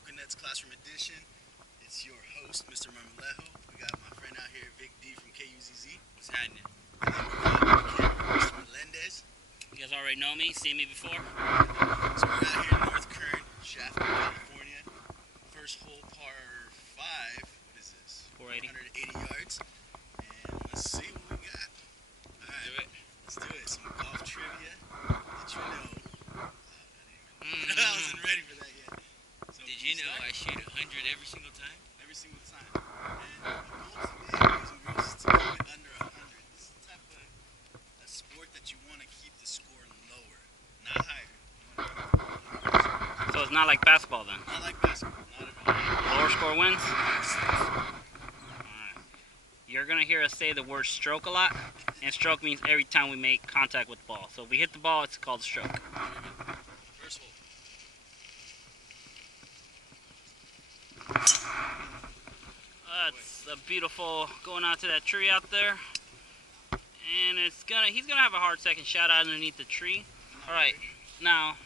Coconuts Classroom Edition. It's your host, Mr. Marmolejo. We got my friend out here, Vic D from KUZZ. What's happening? And then we got Mr. Melendez. You guys already know me, seen me before. So we're out here in North Kern, Shafter, California. First hole, par 5. What is this? 480. 180 yards. And let's see what we got. Alright, let's do it. Some golf trivia. Did you know? I wasn't ready for that yet. So Did you know I shoot 100 every single time? every single time. And the goal today, boys and girls, is to keep it under 100. This is the type of a sport that you want to keep the score lower, not higher. So it's not like basketball then? Not like basketball, not at all. Lower score wins? Alright. You're going to hear us say the word stroke a lot. And stroke means every time we make contact with the ball. So if we hit the ball, it's called a stroke. First hole. That's a beautiful going out to that tree out there. And he's gonna have a hard second shot out underneath the tree. Alright, now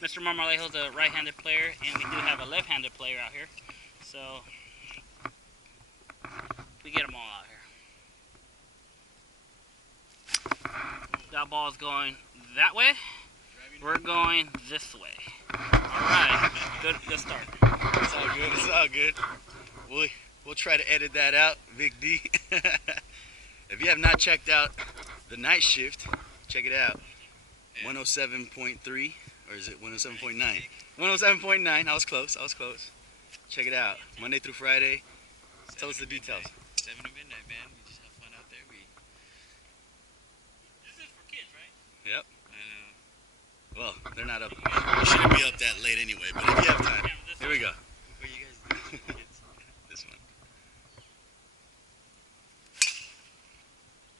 Mr. Marmolejo's a right-handed player and we do have a left-handed player out here. So we get them all out here. That ball's going that way. We're going this way. Alright, good start. It's all good, it's all good. We'll try to edit that out, Vic D. If you have not checked out the night shift, check it out. 107.3, or is it 107.9? 107.9, I was close. Check it out, Monday through Friday. Tell us the details. 7 to midnight, man. We just have fun out there. This is for kids, right? Yep. I know. Well, they're not up. You shouldn't be up that late anyway, but if you have time. Here we go. What you guys do? This one.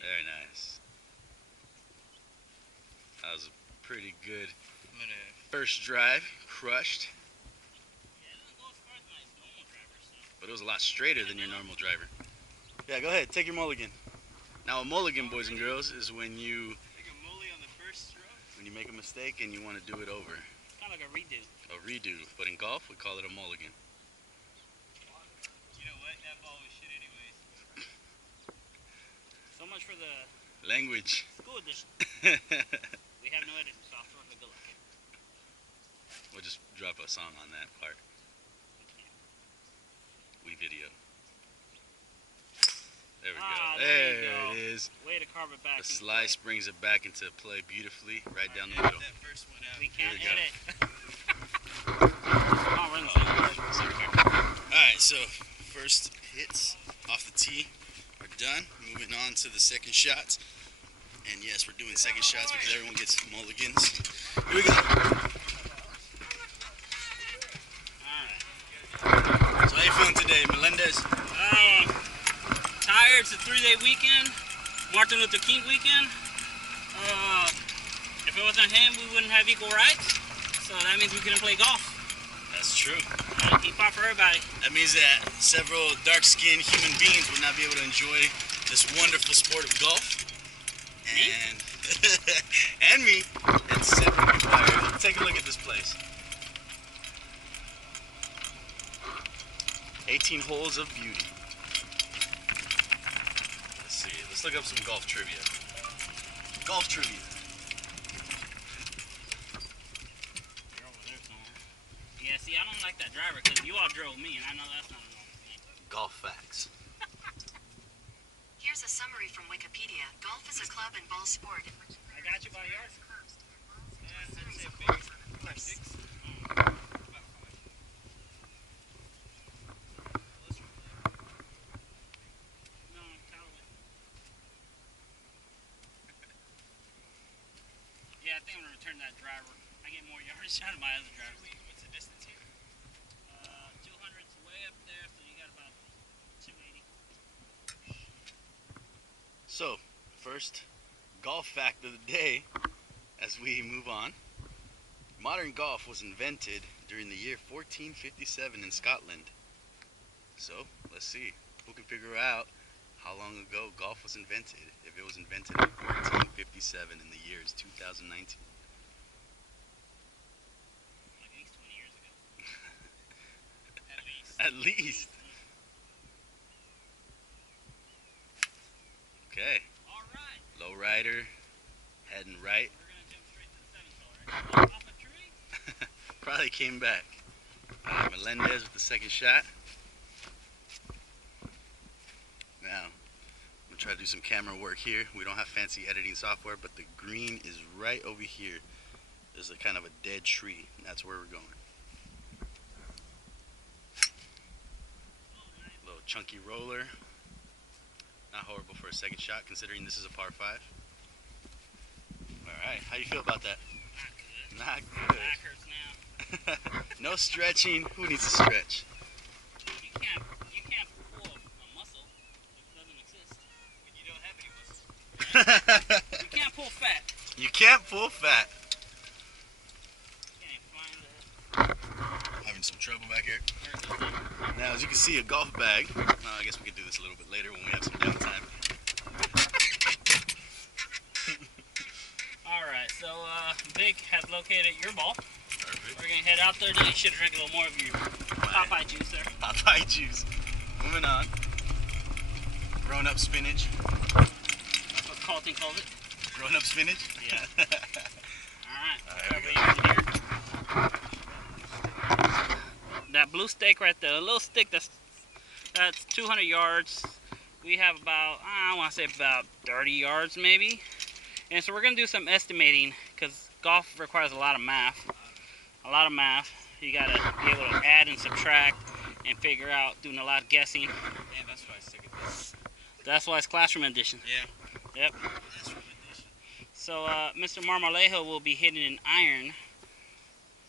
Very nice. That was a pretty good I'm gonna. first drive. Crushed. Yeah, it doesn't go as far as my normal driver, so. But it was a lot straighter than your normal driver. Yeah, go ahead. Take your mulligan. Now, a mulligan, boys and girls, is when you Take a mully on the first stroke. make a mistake and you want to do it over. It's kind of like a redo. A redo. But in golf, we call it a mulligan. You know what? That ball was shit anyways. So much for the Language. school edition. We have no editing software, but good luck. We'll just drop a song on that part. We video. There we go. There you go. It is. Way to carve it back. The into slice play. brings it back into play beautifully, right down the Edit middle. that first one out. We can't Here we go. edit. Oh, we're in the same part. Alright, so first hits off the tee are done. Moving on to the second shots. And yes, we're doing second shots because everyone gets mulligans. Here we go. Alright. So how you feeling today, Melendez? Tired. It's a 3-day weekend. Martin Luther King weekend. If it wasn't him, we wouldn't have equal rights. So that means we couldn't play golf. That's true. Keep on for everybody. That means that several dark-skinned human beings would not be able to enjoy this wonderful sport of golf. And and me. And several people out here. Take a look at this place. 18 holes of beauty. Let's see. Let's look up some golf trivia. Golf trivia. You're over there somewhere. Yeah, see, I don't like that driver because you all drove me, and I know that's not a normal thing. Golf facts. Here's a summary from Wikipedia. Golf is a club and ball sport in which I got you by yours. No, Callaway. Yeah, I think I'm gonna return that driver. I get more yardage out of my other driver. What's the distance here? 200's way up there, so you got about 280. So, first golf fact of the day as we move on. Modern golf was invented during the year 1457 in Scotland. So, let's see. Who can figure out how long ago golf was invented? If it was invented in 1457 and the year is 2019. Like at least 20 years ago. At least. Okay. All right. Low rider. Heading right. We're gonna jump straight to the 7th hole, right? Off a tree. Probably came back. Melendez with the second shot. Now, I'm gonna try to do some camera work here. We don't have fancy editing software, but the green is right over here. There's a kind of a dead tree, and that's where we're going. Little chunky roller. Not horrible for a second shot, considering this is a par 5. All right, how you feel about that? Not good. Not good. Back hurts now. No stretching. Who needs to stretch? You can't pull a muscle if it doesn't exist. When you don't have any muscles. You can't pull fat. You can't pull fat. Can't find Having some trouble back here. the. Now, as you can see, a golf bag. I guess we could do this a little bit later when we have some downtime. All right, so Vic has located your ball. Perfect. We're gonna head out there. You should drink a little more of your Popeye juice there. Popeye juice. Moving on. Grown up spinach. That's what Colton calls it. Grown up spinach? Yeah. All right. All right, Whatever you use here. That blue stick right there, a little stick that's 200 yards. We have about, I want to say about 30 yards maybe. And so we're going to do some estimating because golf requires a lot of math. You got to be able to add and subtract and figure out, doing a lot of guessing. Damn, that's why I stick at this. That's why it's classroom edition. Yeah. Yep. That's from edition. So Mr. Marmolejo will be hitting an iron.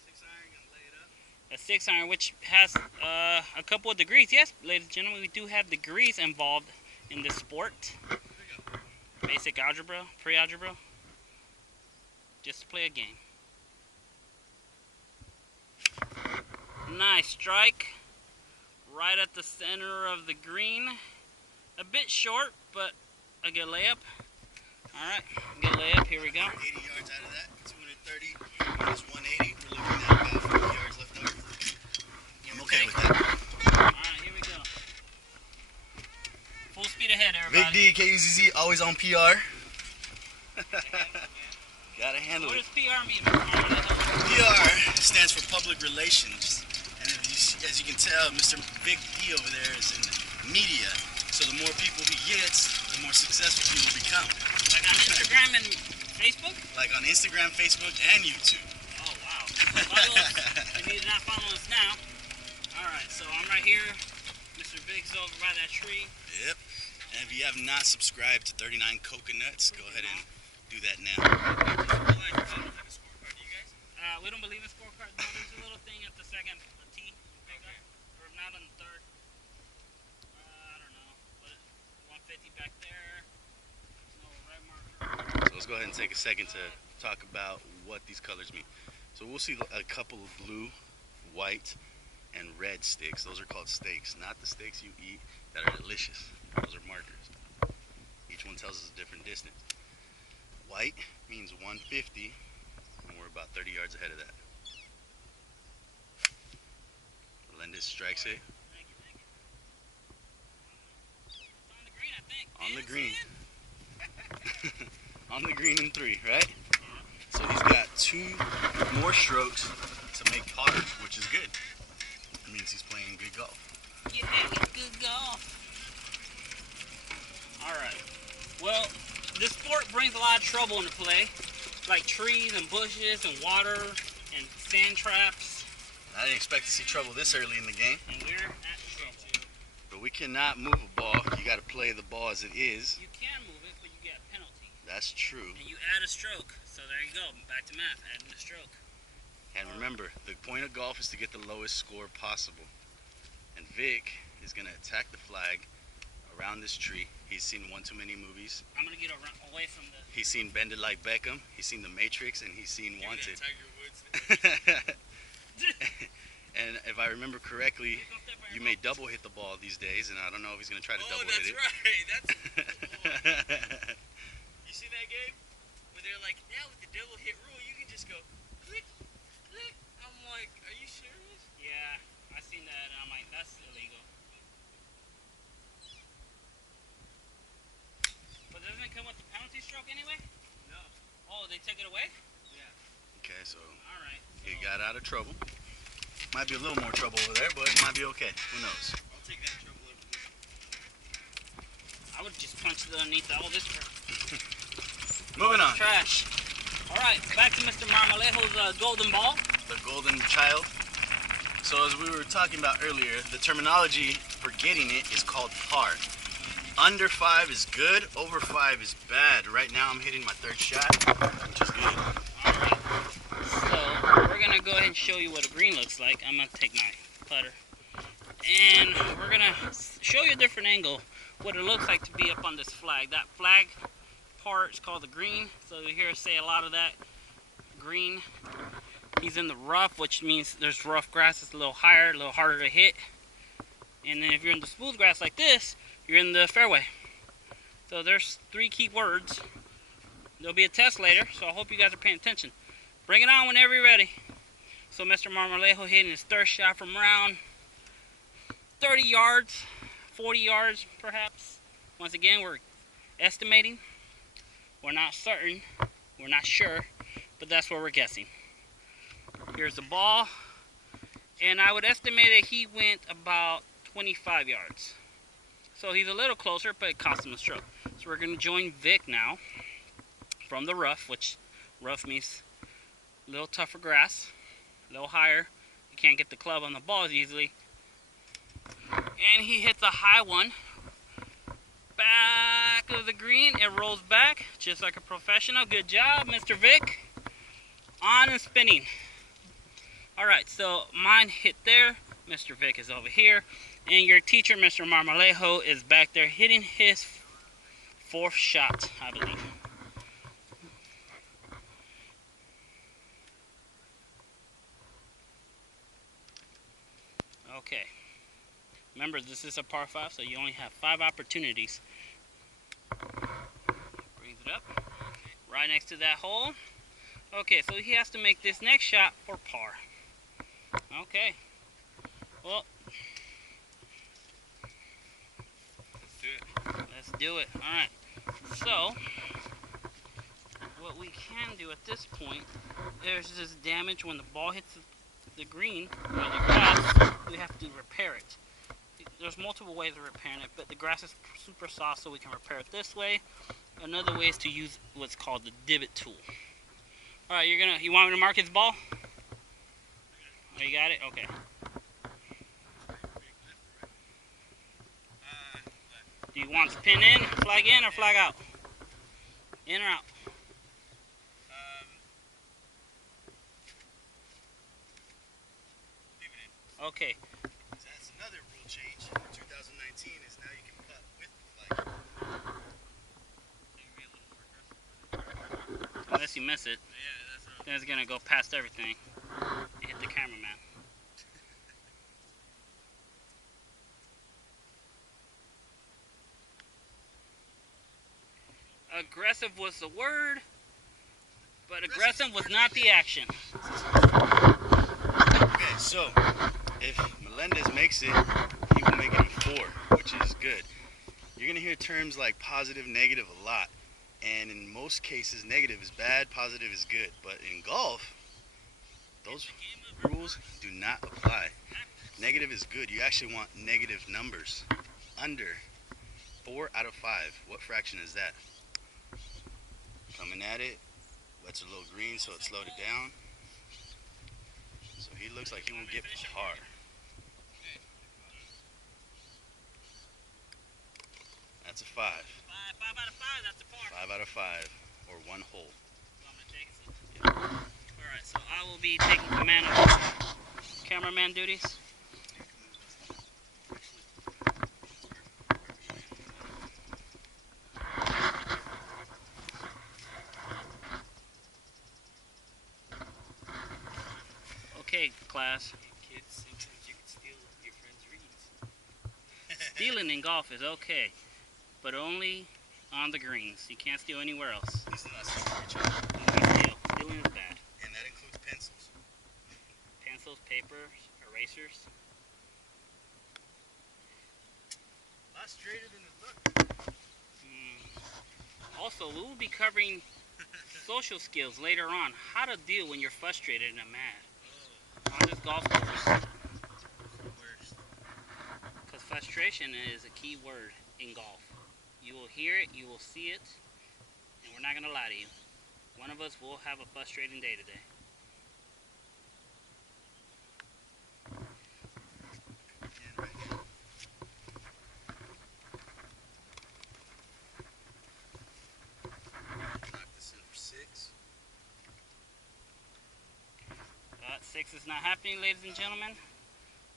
6-iron, gonna lay it up. A 6-iron, which has a couple of degrees. Yes, ladies and gentlemen, we do have degrees involved in this sport. Basic algebra, pre-algebra. Just to play a game. Nice strike. Right at the center of the green. A bit short, but a good layup. Alright, good layup. Here we go. 80 yards out of that. 230 minus 180. We're looking at about 40 yards left over. I'm okay with that. Alright, here we go. Full speed ahead, everybody. Vic D, KUZZ, always on PR. Gotta handle What it. does PR mean, Mr. Marmolejo? PR stands for public relations. And as you can tell, Mr. Vic D over there is in media. So the more people he gets, the more successful he will become. Like on Instagram and Facebook? Like on Instagram, Facebook, and YouTube. Oh, wow. Follow us. If you're not following us now. Alright, so I'm right here. Mr. Vig's over by that tree. Yep. And if you have not subscribed to 39 Coconuts, go ahead and do that now. We don't believe in scorecards. No, there's a little thing at the second, the tee. Okay. Or not on the third. I don't know. What, 150 back there. There's no red marker. So let's go ahead and take a second to talk about what these colors mean. So we'll see a couple of blue, white, and red sticks. Those are called stakes, not the stakes you eat that are delicious. Those are markers. Each one tells us a different distance. White means 150, and we're about 30 yards ahead of that. Melendez strikes it. Thank you, thank you. It's on the green, I think. On the Dance green. in. On the green in 3, right? So he's got 2 more strokes to make par, which is good. That means he's playing good golf. Yeah, good golf. Alright. Well, this sport brings a lot of trouble into play. Like trees and bushes and water and sand traps. I didn't expect to see trouble this early in the game. And we're at trouble. But we cannot move a ball. You got to play the ball as it is. You can move it, but you get a penalty. That's true. And you add a stroke. So there you go. Back to math. Adding a stroke. And remember, the point of golf is to get the lowest score possible. And Vic is going to attack the flag around this tree. He's seen One Too Many movies. I'm going to get away from the... He's seen Bend It Like Beckham. He's seen The Matrix, and he's seen Wanted. Tiger Woods. And if I remember correctly, you may double hit the ball these days, and I don't know if he's going to try to double hit it. Right. That's. You seen that game? Where they're like, now with the double hit rule, you can just go click, click. I'm like, are you serious? Yeah, I seen that and I'm like, that's Got out of trouble. Might be a little more trouble over there, but it might be okay. Who knows? I'll take that trouble over this. I would just punch it underneath all this Moving on. trash. All right, back to Mr. Marmolejo's golden ball. The golden child. So as we were talking about earlier, the terminology for getting it is called par. Under 5 is good, over 5 is bad. Right now I'm hitting my third shot, which is good. All right. So we're gonna go ahead and show you what a green looks like. I'm gonna take my putter, and we're gonna show you a different angle, what it looks like to be up on this flag. That flag part is called the green. So you hear us say a lot of that. Green. He's in the rough, which means there's rough grass. It's a little higher, a little harder to hit. And then if you're in the smooth grass like this, you're in the fairway. So there's 3 key words. There'll be a test later, so I hope you guys are paying attention. Bring it on whenever you're ready. So Mr. Marmolejo hitting his third shot from around 30 yards, 40 yards perhaps. Once again, we're estimating. We're not certain, we're not sure, but that's what we're guessing. Here's the ball, and I would estimate that he went about 25 yards. So he's a little closer, but it cost him a stroke. So we're going to join Vic now from the rough, which rough means a little tougher grass, a little higher. You can't get the club on the balls easily. And he hits a high one. Back of the green, it rolls back just like a professional. Good job, Mr. Vic. On and spinning. Alright, so mine hit there. Mr. Vic is over here. And your teacher, Mr. Marmolejo, is back there hitting his 4th shot, I believe. Okay. Remember, this is a par 5, so you only have 5 opportunities. Brings it up. Right next to that hole. Okay, so he has to make this next shot for par. Okay. Well, let's do it. Alright. So, what we can do at this point, there's this damage when the ball hits the green, or the grass, we have to repair it. There's multiple ways of repairing it, but the grass is super soft, so we can repair it this way. Another way is to use what's called the divot tool. Alright, you want me to mark his ball? Oh, you got it? Okay. Do you want to pin in, or flag out? In or out? Okay. That's another rule change in 2019 is now you can putt with the flag. Unless you miss it, then it's gonna go past everything and hit the cameraman. Aggressive was the word, but aggressive was not the action. Okay, so if Melendez makes it, he will make it a 4, which is good. You're gonna hear terms like positive, negative a lot. And in most cases, negative is bad, positive is good. But in golf, those rules do not apply. Negative is good. You actually want negative numbers. Under 4 out of 5. What fraction is that? Coming at it. That's a little green, so it slowed it down. So he looks like he will get par. That's a 5. 5 out of 5, that's a par. 5 out of 5, or 1 hole. So I'm gonna take it. Alright, so I will be taking command of cameraman duties. Okay, class. Kids, sometimes you can steal your friend's reads. Stealing in golf is okay, but only on the greens. You can't steal anywhere else. This is not stealing your child. You can steal. Stealing is bad. And that includes pencils. Pencils, papers, erasers. A lot straighter than it looked. Also, we will be covering social skills later on. How to deal when you're frustrated and mad. on this golf course. Worst. Because frustration is a key word in golf. You will hear it, you will see it, and we're not going to lie to you. One of us will have a frustrating day today. And right here. Knock this in for 6. But 6 is not happening, ladies and gentlemen.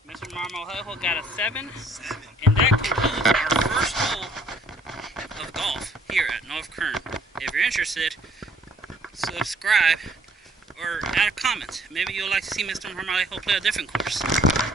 Mr. Marmolejo got a 7. 7. And that concludes our first hole of golf here at North Kern. If you're interested, subscribe or add a comment. Maybe you'll like to see Mr. Marmolejo play a different course.